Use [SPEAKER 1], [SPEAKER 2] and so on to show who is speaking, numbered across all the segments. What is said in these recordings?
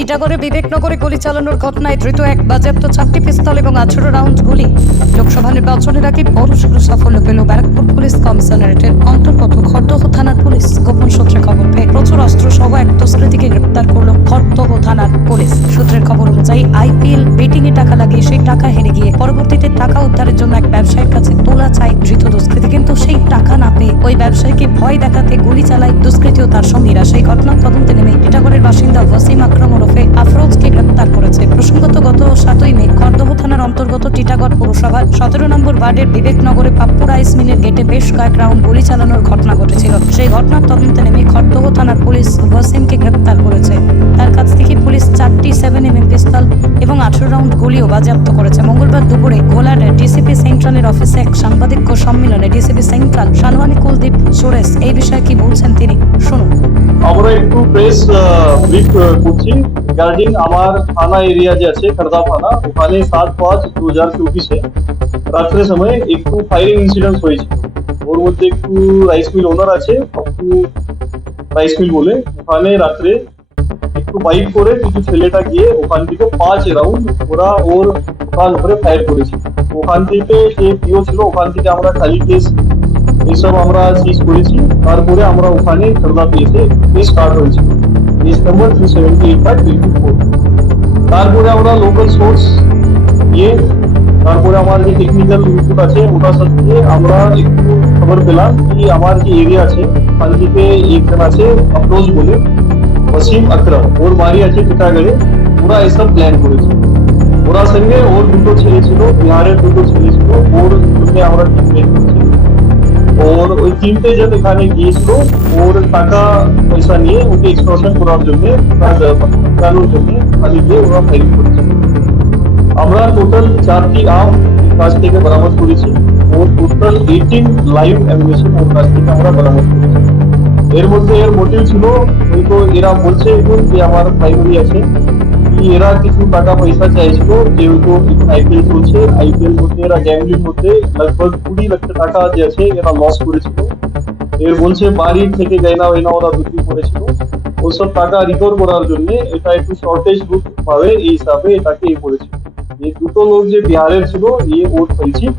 [SPEAKER 1] টিটাগড়ে বিবেকনগরে গুলি চালানোর ঘটনায় ধৃত এক বাজেয়াপ্ত চারটি পিস্তল এবং আঠারো রাউন্ড গুলি। লোকসভা নির্বাচনের আগে বড়সড় সাফল্য পেল ব্যারাকপুর পুলিশ কমিশনারেটের অন্তর্গত খড়দহ থানার পুলিশ। গোপন সূত্রে খবর পেয়ে প্রচুর অস্ত্র সহ এক দুষ্কৃতীকে গ্রেপ্তার করল খড়দহ থানার পুলিশ। সূত্রের খবর অনুযায়ী আইপিএল বেটিং এ টাকা লাগিয়ে সেই টাকা হেরে গিয়ে পরবর্তীতে টাকা উদ্ধারের জন্য এক ব্যবসায়ীর কাছে তোলা চাই ধৃত দুষ্কৃতী। কিন্তু সেই টাকা না পেয়ে ওই ব্যবসায়ীকে ভয় দেখাতে গুলি চালায় দুষ্কৃতী ও তার সঙ্গীরা সেই ঘটনার তদন্তে নেমে টিটাগড়ের বাসিন্দা থানার অন্তর্গত টিটাগড় পৌরসভার সতেরো নম্বর ওয়ার্ডের বিবেকনগরে পাপ্পু রাইস মিলের গেটে বেশ কয়েক রাউন্ড গুলি চালানোর ঘটনা ঘটেছিল। সেই ঘটনার তদন্তে নেমে খড়দহ থানার পুলিশ ওয়াসিমকে গ্রেপ্তার করেছে। তার কাছ থেকে পুলিশ চারটি সেভেন এম পিস্তল আঠারো রাউন্ড গুলিও বাজেয়াপ্ত করেছে। মঙ্গলবার দুপুরে গোলার ডিসিপি সেন্ট্রালের অফিসে এক সাংবাদিক সম্মেলনে ডিসিপি সেন্ট্রাল সানওয়ানি কুলদীপ সুরেশ এই বিষয়ে কি বলছেন তিনি? শুনুন।
[SPEAKER 2] আমরা একটু প্রেস ব্রিফ করছি। রিগার্ডিং আমার থানা এরিয়া যে আছে, খড়দা থানা, ওখানে সাত পাঁচ দু হাজার চব্বিশে রাত্রের সময় একটু ফায়ারিং ইনসিডেন্ট হয়েছিল ওর মধ্যে একটু রাইস মিল ওনার আছে, একটু রাইস মিল বলে। ওখানে রাত্রে একটু বাইক করে কিছু ছেলেটা গিয়ে ওখান থেকে পাঁচ রাউন্ড ওরা ওর দোকান উপরে ফায়ার করেছে। ওখান থেকে যে পিও ছিল ওখান থেকে আমরা খালি কেস এইসব আমরা সিজ করেছি। তারপরে আমরা ওখানে খরদা পেয়েছে কেস স্টার্ট হয়েছে। Case number three seventy eight five twenty four তারপরে আমরা লোকাল সোর্স দিয়ে তারপরে আমার যে টেকনিক্যাল ইনপুট আছে ওটার সাথে আমরা একটু খবর পেলাম কি আমার যে এরিয়া আছে, ওখান থেকে একজন আছে আপ্রোচ বলে। ওসিম আকরম ওর বাড়ি আছে টিটাগড়ে ওরা এসব প্ল্যান করেছে ওরা সঙ্গে ওর দুটো ছেলে ছিল বিহারের দুটো ছেলে ছিল ওর জন্য আমরা ট্রিটমেন্ট করছি ওর ওই তিনটে জন এখানে গিয়েছিল ওর টাকা পয়সা নিয়ে ওকে এক্সটর্শন করার জন্য কাটানোর জন্য খালি গিয়ে ওরা ফাইল করেছে আমরা টোটাল চারটি আম কাছ থেকে বরামদ করেছি ওর টোটাল এইটিন লাইভ অ্যামিনেশন ওর কাছ থেকে আমরা বরামদ করেছি এর মধ্যে এর মোটিভ ছিল, হয়তো এরা বলছে এখন যে আমার প্রাইমারি আছে। এরা কিছু টাকা পয়সা চাইছিল, যেহেতু আইপিএল চলছে আইপিএল মধ্যে এরা গ্যামলিং মধ্যে লগভগ কুড়ি লক্ষ টাকা যে আছে, এরা লস করেছিল। এর বলছে, বাড়ির থেকে গয়না ওয়না ওরা বিক্রি করেছিল। ওসব টাকা রিকভার করার জন্য এটা একটু শর্টেজ বুক পাবে এই হিসাবে এটাকে এ করেছিল। এই দুটো লোক যে বিহারের ছিল ইয়ে ওর পরিচিত,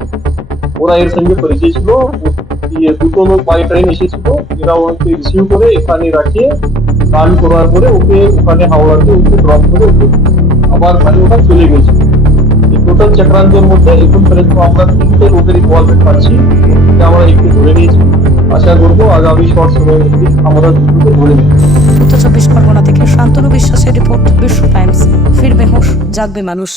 [SPEAKER 2] ওরা এর সঙ্গে পরিচয় ছিল ইয়ে দুটো লোক বাই ট্রেন এসেছিল, এরা ওকে রিসিভ করে এখানে রাখিয়ে করার পরে ওকে ওখানে হাওড়াতে ওকে ড্রপ করে ওকে আবার মানে ওটা চলে গেছে। এই টোটাল চক্রান্তের মধ্যে এখন পর্যন্ত আমরা তিনটে লোকের ইনভলভমেন্ট পাচ্ছি, এটা আমরা একটু ধরে নিয়েছি। আশা করব আগামী শর্ট সময়ের মধ্যে আমরা দুটোকে ধরে
[SPEAKER 1] উত্তর চব্বিশ পরগনা থেকে শান্তনু বিশ্বাসের রিপোর্ট বিশ্ব টাইমস। ফিরবে হোশ, জাগবে মানুষ।